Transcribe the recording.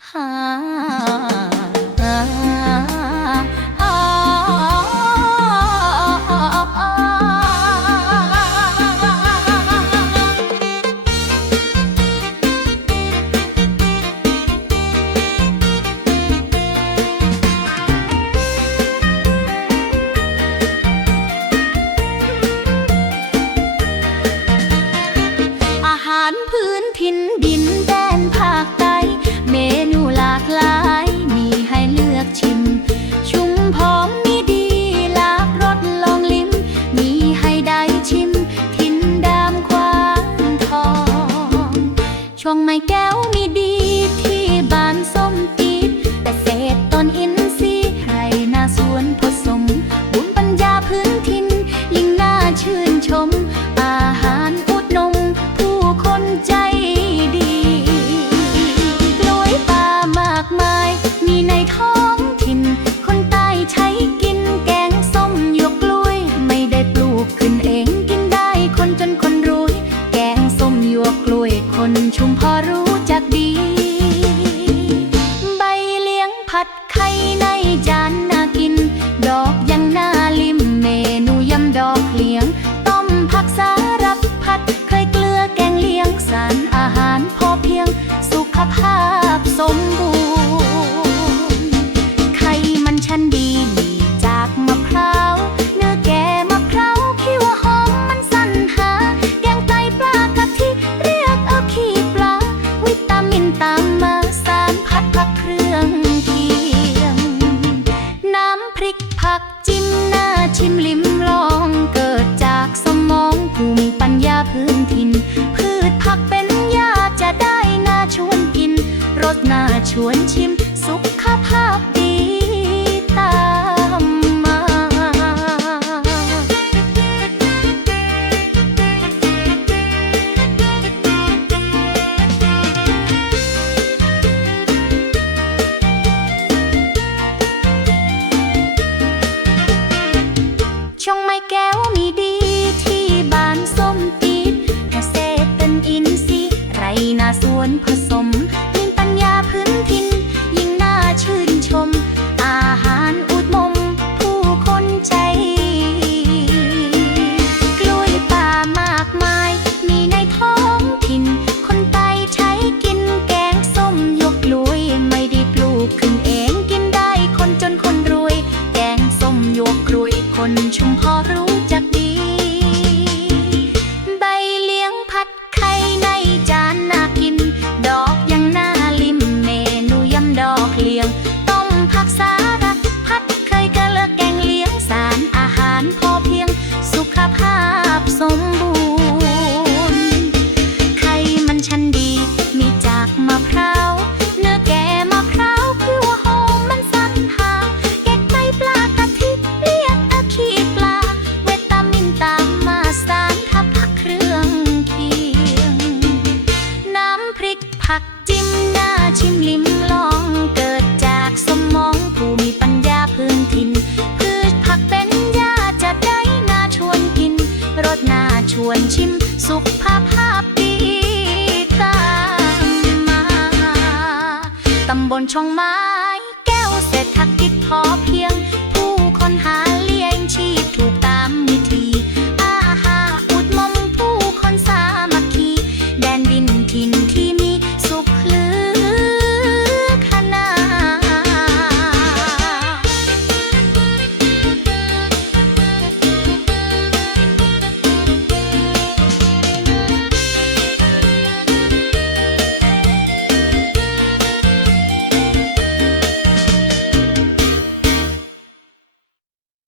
Huh? phong mai ชุมพอรู้จักดี ใบเลี้ยงผัดไข่ในจานน่ากิน ดอกยังน่าลิมเมนูยำดอกเลี้ยง ต้มผักสารพัดเคยเกลือแกงเลี้ยงสารอาหารพอเพียงสุขภาพ ชวนชิมสุขภาพดีตามมา ชงไม้แก้วมีดีที่บ้านส้มตีดเกษตรเป็นอินทรีย์ไรนาสวนผสม 你冲泡 ชิมสุขภาพดีตามมา ตำบลช่องมา